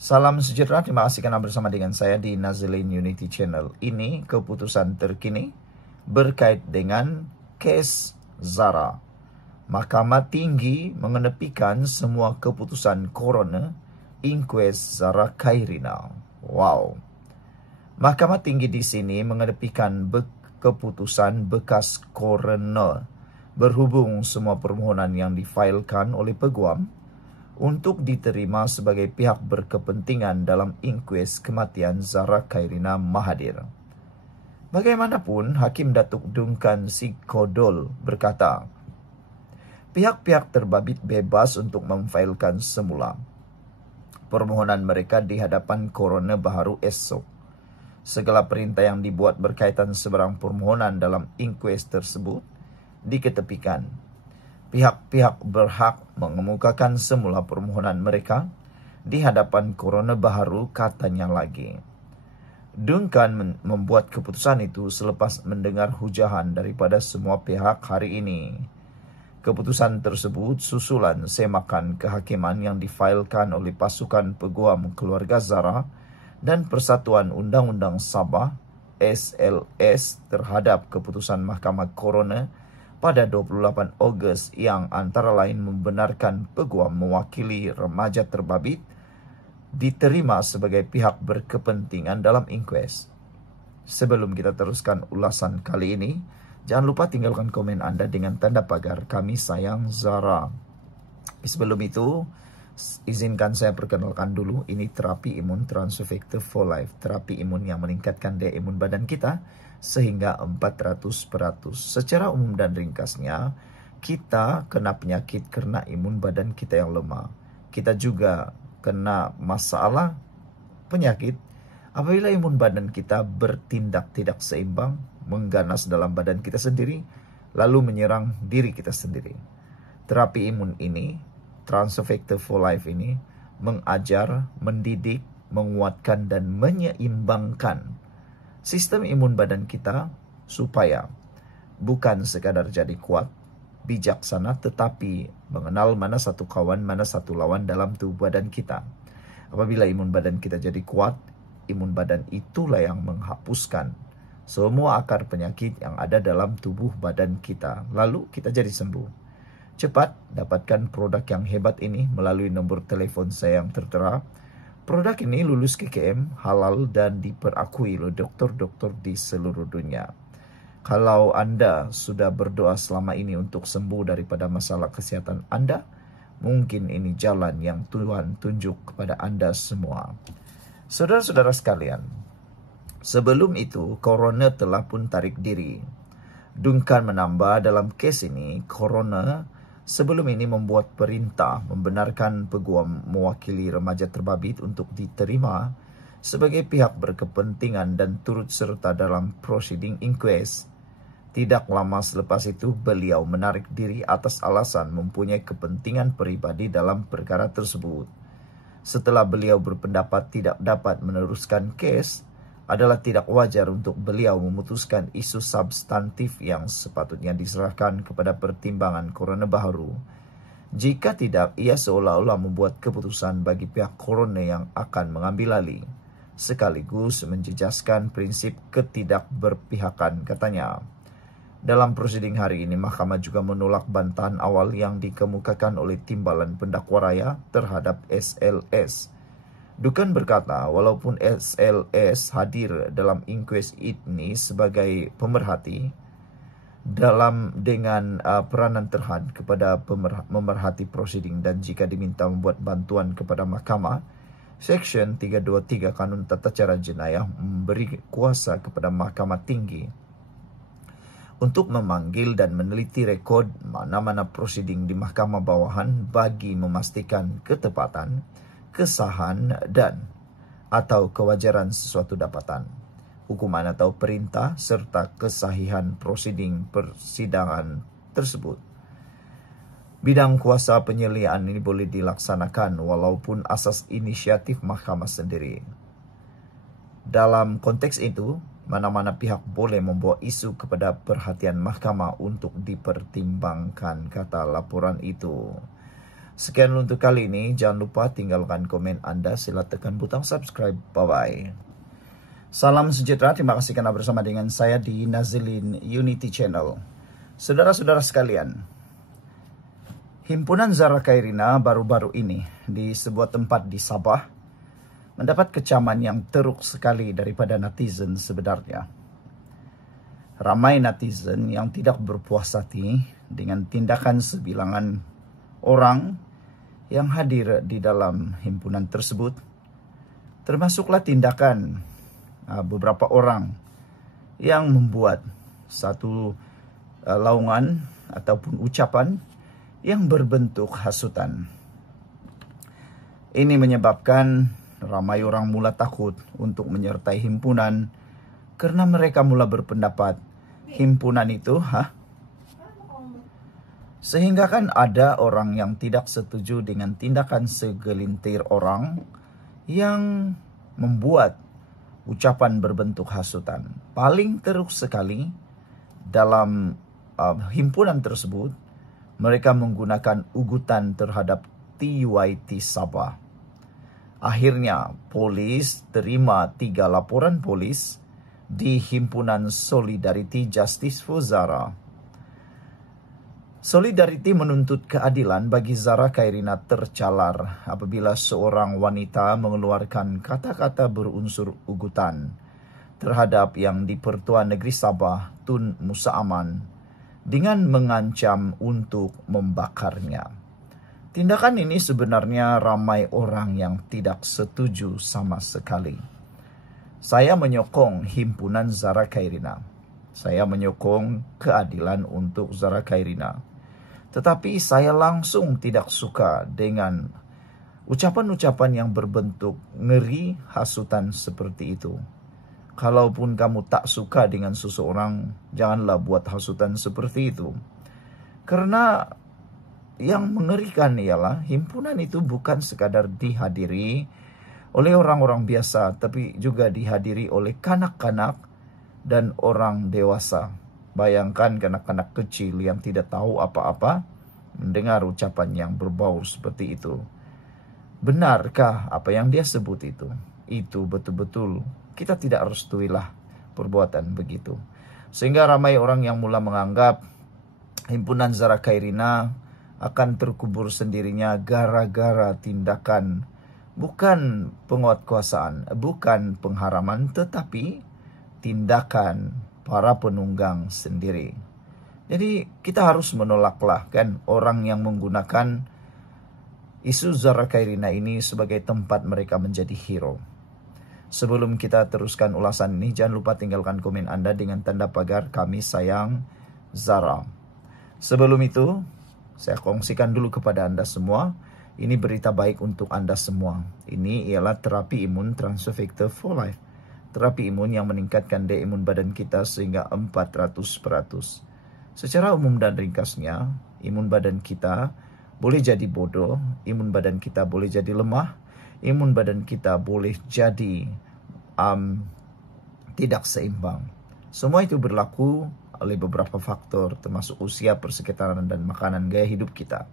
Salam sejahtera, terima kasih karena bersama dengan saya di Nazilin Unity Channel. Ini keputusan terkini berkait dengan kes Zara. Mahkamah Tinggi mengenepikan semua keputusan coroner inquest Zara Khairina. Wow. Mahkamah Tinggi di sini mengenepikan keputusan bekas coroner berhubung semua permohonan yang difailkan oleh peguam untuk diterima sebagai pihak berkepentingan dalam inkues kematian Zara Khairina Mahathir. Bagaimanapun, Hakim Datuk Duncan Sikodol berkata, pihak-pihak terbabit bebas untuk memfailkan semula permohonan mereka di hadapan coroner baharu esok. Segala perintah yang dibuat berkaitan sebarang permohonan dalam inkues tersebut diketepikan. Pihak-pihak berhak mengemukakan semula permohonan mereka di hadapan coroner baharu, katanya lagi. Duncan membuat keputusan itu selepas mendengar hujahan daripada semua pihak hari ini. Keputusan tersebut susulan semakan kehakiman yang difailkan oleh pasukan peguam keluarga Zara dan Persatuan Undang-Undang Sabah SLS terhadap keputusan Mahkamah Coroner pada 28 Ogos yang antara lain membenarkan peguam mewakili remaja terbabit diterima sebagai pihak berkepentingan dalam inkues. Sebelum kita teruskan ulasan kali ini, jangan lupa tinggalkan komen Anda dengan tanda pagar "Kami Sayang Zara". Sebelum itu, izinkan saya perkenalkan dulu, ini terapi imun Transfective for Life, terapi imun yang meningkatkan daya imun badan kita sehingga 400%. Secara umum dan ringkasnya, kita kena penyakit karena imun badan kita yang lemah. Kita juga kena masalah penyakit apabila imun badan kita bertindak tidak seimbang, mengganas dalam badan kita sendiri, lalu menyerang diri kita sendiri. Terapi imun ini, Transfective for Life ini, mengajar, mendidik, menguatkan, dan menyeimbangkan sistem imun badan kita supaya bukan sekadar jadi kuat, bijaksana, tetapi mengenal mana satu kawan, mana satu lawan dalam tubuh badan kita. Apabila imun badan kita jadi kuat, imun badan itulah yang menghapuskan semua akar penyakit yang ada dalam tubuh badan kita. Lalu kita jadi sembuh. Cepat dapatkan produk yang hebat ini melalui nomor telepon saya yang tertera. Produk ini lulus KKM, halal, dan diperakui oleh dokter-dokter di seluruh dunia. Kalau Anda sudah berdoa selama ini untuk sembuh daripada masalah kesihatan Anda, mungkin ini jalan yang Tuhan tunjuk kepada Anda semua. Saudara-saudara sekalian, sebelum itu, coroner telah pun tarik diri. Duncan menambah dalam kes ini, coroner sebelum ini membuat perintah membenarkan peguam mewakili remaja terbabit untuk diterima sebagai pihak berkepentingan dan turut serta dalam prosiding inquest. Tidak lama selepas itu, beliau menarik diri atas alasan mempunyai kepentingan pribadi dalam perkara tersebut. Setelah beliau berpendapat tidak dapat meneruskan kes, adalah tidak wajar untuk beliau memutuskan isu substantif yang sepatutnya diserahkan kepada pertimbangan coroner baharu. Jika tidak, ia seolah-olah membuat keputusan bagi pihak coroner yang akan mengambil alih, sekaligus menjejaskan prinsip ketidakberpihakan, katanya. Dalam prosiding hari ini, mahkamah juga menolak bantahan awal yang dikemukakan oleh timbalan pendakwa raya terhadap SLS. Duncan berkata, walaupun SLS hadir dalam inkues ini sebagai pemerhati dengan peranan terhad kepada memerhati prosiding, dan jika diminta membuat bantuan kepada mahkamah, Seksyen 323 Kanun Tata Cara Jenayah memberi kuasa kepada Mahkamah Tinggi untuk memanggil dan meneliti rekod mana-mana prosiding di mahkamah bawahan bagi memastikan ketepatan, kesahan, dan atau kewajaran sesuatu dapatan, hukuman atau perintah, serta kesahihan prosiding persidangan tersebut. Bidang kuasa penyeliaan ini boleh dilaksanakan walaupun asas inisiatif mahkamah sendiri. Dalam konteks itu, mana-mana pihak boleh membawa isu kepada perhatian mahkamah untuk dipertimbangkan, kata laporan itu. Sekian untuk kali ini. Jangan lupa tinggalkan komen Anda. Sila tekan butang subscribe. Bye-bye. Salam sejahtera. Terima kasih karena bersama dengan saya di Nazilin Unity Channel. Saudara-saudara sekalian, Himpunan Zara Khairina baru-baru ini di sebuah tempat di Sabah mendapat kecaman yang teruk sekali daripada netizen sebenarnya. Ramai netizen yang tidak berpuas hati dengan tindakan sebilangan orang yang hadir di dalam himpunan tersebut, termasuklah tindakan beberapa orang yang membuat satu laungan ataupun ucapan yang berbentuk hasutan. Ini menyebabkan ramai orang mula takut untuk menyertai himpunan karena mereka mula berpendapat himpunan itu sehingga kan ada orang yang tidak setuju dengan tindakan segelintir orang yang membuat ucapan berbentuk hasutan. Paling teruk sekali dalam himpunan tersebut, mereka menggunakan ugutan terhadap TYT Sabah. Akhirnya, polis terima 3 laporan polis di Himpunan Solidarity Justice for Zara. Solidarity menuntut keadilan bagi Zara Khairina tercalar apabila seorang wanita mengeluarkan kata-kata berunsur ugutan terhadap yang di-Pertuan Negeri Sabah Tun Musa Aman dengan mengancam untuk membakarnya. Tindakan ini sebenarnya ramai orang yang tidak setuju sama sekali. Saya menyokong Himpunan Zara Khairina. Saya menyokong keadilan untuk Zara Khairina. Tetapi saya langsung tidak suka dengan ucapan-ucapan yang berbentuk ngeri, hasutan seperti itu. Kalaupun kamu tak suka dengan seseorang, janganlah buat hasutan seperti itu. Karena yang mengerikan ialah himpunan itu bukan sekadar dihadiri oleh orang-orang biasa, tapi juga dihadiri oleh kanak-kanak dan orang dewasa. Bayangkan kanak-kanak kecil yang tidak tahu apa-apa mendengar ucapan yang berbau seperti itu. Benarkah apa yang dia sebut itu? Itu betul-betul kita tidak restuilah perbuatan begitu. Sehingga ramai orang yang mula menganggap Himpunan Zara Khairina akan terkubur sendirinya gara-gara tindakan bukan penguatkuasaan, bukan pengharaman, tetapi tindakan para penunggang sendiri. Jadi kita harus menolaklah kan orang yang menggunakan isu Zara Khairina ini sebagai tempat mereka menjadi hero. Sebelum kita teruskan ulasan ini, jangan lupa tinggalkan komen Anda dengan tanda pagar kami sayang Zara. Sebelum itu, saya kongsikan dulu kepada Anda semua, ini berita baik untuk Anda semua. Ini ialah terapi imun Transfector for Life. Terapi imun yang meningkatkan daya imun badan kita sehingga 400%. Secara umum dan ringkasnya, imun badan kita boleh jadi bodoh, imun badan kita boleh jadi lemah, imun badan kita boleh jadi tidak seimbang. Semua itu berlaku oleh beberapa faktor, termasuk usia, persekitaran, dan makanan gaya hidup kita.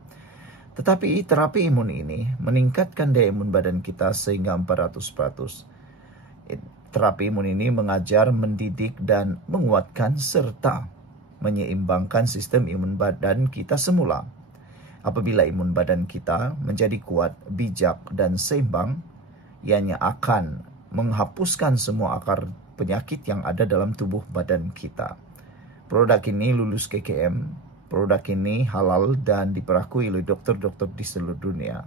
Tetapi terapi imun ini meningkatkan daya imun badan kita sehingga 400%. Terapi imun ini mengajar, mendidik, dan menguatkan serta menyeimbangkan sistem imun badan kita semula. Apabila imun badan kita menjadi kuat, bijak, dan seimbang, ianya akan menghapuskan semua akar penyakit yang ada dalam tubuh badan kita. Produk ini lulus KKM, produk ini halal dan diperakui oleh dokter-dokter di seluruh dunia.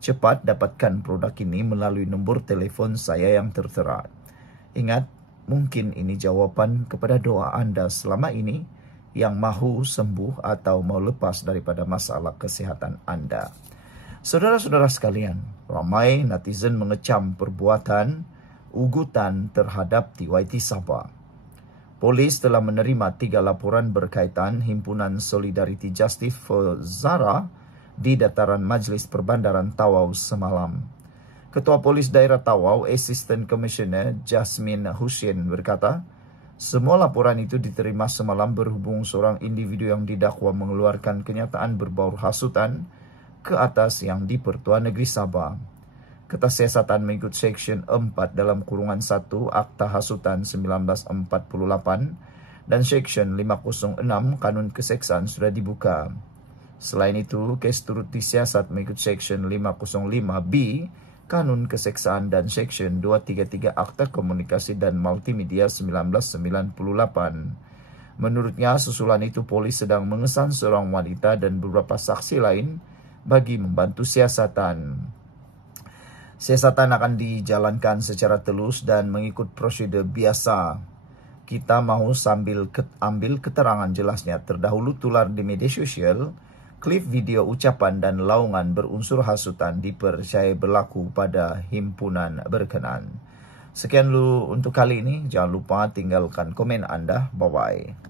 Cepat dapatkan produk ini melalui nomor telepon saya yang tertera. Ingat, mungkin ini jawaban kepada doa Anda selama ini yang mahu sembuh atau mau lepas daripada masalah kesehatan Anda. Saudara-saudara sekalian, ramai netizen mengecam perbuatan ugutan terhadap TYT Sabah. Polis telah menerima 3 laporan berkaitan Himpunan Solidarity Justice for Zara di dataran Majlis Perbandaran Tawau semalam. Ketua Polis Daerah Tawau, Assistant Commissioner Jasmine Hussein berkata, semua laporan itu diterima semalam berhubung seorang individu yang didakwa mengeluarkan kenyataan berbau hasutan ke atas yang di Pertuan Negeri Sabah. Ketasiasatan mengikut Seksyen 4 dalam kurungan 1 Akta Hasutan 1948 dan Seksyen 506 Kanun Keseksaan sudah dibuka. Selain itu, kes turut disiasat mengikut Seksyen 505B Kanun Keseksaan dan Seksyen 233 Akta Komunikasi dan Multimedia 1998. Menurutnya, susulan itu polis sedang mengesan seorang wanita dan beberapa saksi lain bagi membantu siasatan. Siasatan akan dijalankan secara telus dan mengikut prosedur biasa. Kita mahu sambil ambil keterangan jelasnya. Terdahulu tular di media sosial, klip video ucapan dan laungan berunsur hasutan dipercayai berlaku pada himpunan berkenan. Sekian dulu untuk kali ini. Jangan lupa tinggalkan komen Anda. Bye-bye.